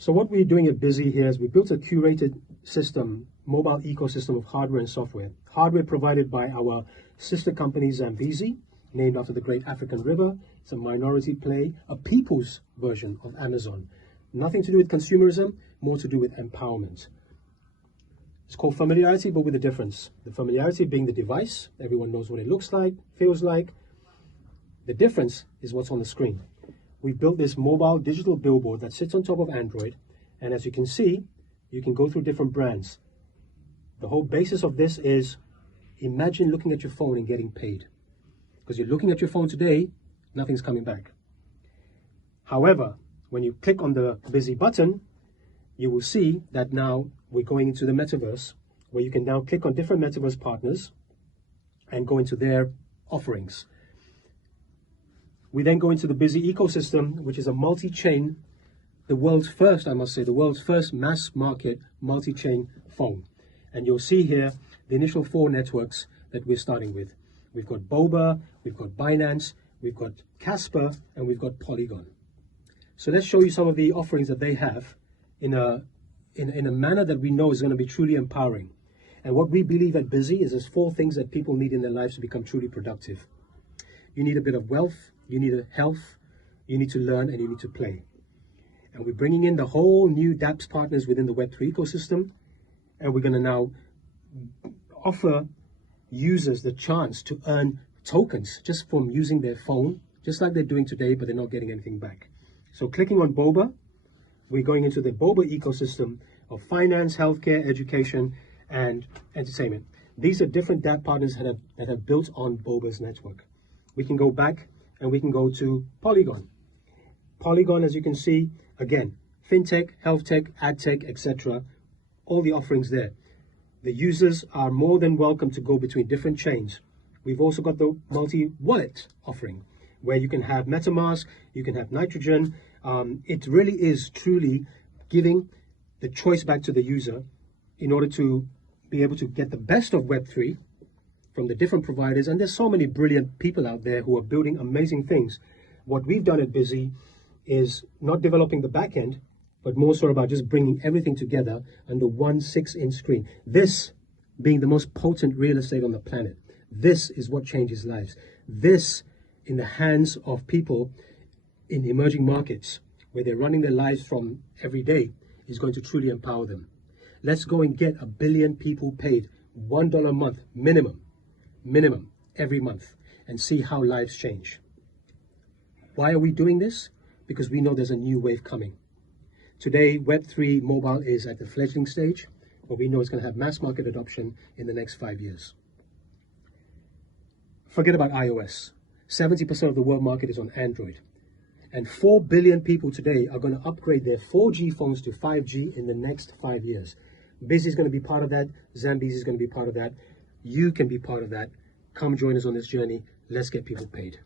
So what we're doing at Bizi here is we built a curated system, mobile ecosystem of hardware and software. Hardware provided by our sister company Bizi, named after the great African river. It's a minority play, a people's version of Amazon. Nothing to do with consumerism, more to do with empowerment. It's called familiarity, but with a difference. The familiarity being the device. Everyone knows what it looks like, feels like. The difference is what's on the screen. We've built this mobile digital billboard that sits on top of Android. And as you can see, you can go through different brands. The whole basis of this is, imagine looking at your phone and getting paid. Because you're looking at your phone today, nothing's coming back. However, when you click on the Bizi button, you will see that now we're going into the metaverse, where you can now click on different metaverse partners and go into their offerings. We then go into the Bizi ecosystem, which is a multi-chain, the world's first, I must say, the world's first mass market multi-chain phone. And you'll see here the initial 4 networks that we're starting with. We've got Boba, we've got Binance, we've got Casper, and we've got Polygon. So let's show you some of the offerings that they have in a manner that we know is going to be truly empowering. And what we believe at Bizi is there's 4 things that people need in their lives to become truly productive. You need a bit of wealth, you need a health, you need to learn, and you need to play. And we're bringing in the whole new dApps partners within the Web3 ecosystem. And we're going to now offer users the chance to earn tokens just from using their phone, just like they're doing today, but they're not getting anything back. So clicking on Boba, we're going into the Boba ecosystem of finance, healthcare, education, and entertainment. These are different dApp partners that have built on Boba's network. We can go back and we can go to Polygon. Polygon, as you can see, again, fintech, health tech, ad tech, etc. All the offerings there. The users are more than welcome to go between different chains. We've also got the multi-wallet offering, where you can have MetaMask, you can have Nitrogen. It really is truly giving the choice back to the user in order to be able to get the best of Web3 from the different providers. And there's so many brilliant people out there who are building amazing things. What we've done at Bizi is not developing the back end, but more so about just bringing everything together under one 6-inch screen. This being the most potent real estate on the planet. This is what changes lives. This, in the hands of people in emerging markets, where they're running their lives from every day, is going to truly empower them. Let's go and get 1 billion people paid $1 a month, minimum, every month, and see how lives change. Why are we doing this? Because we know there's a new wave coming. Today, Web3 mobile is at the fledgling stage, but we know it's going to have mass market adoption in the next 5 years. Forget about iOS. 70% of the world market is on Android. And 4 billion people today are going to upgrade their 4G phones to 5G in the next 5 years. Bizi is going to be part of that. Bizi is going to be part of that. You can be part of that. Come join us on this journey. Let's get people paid.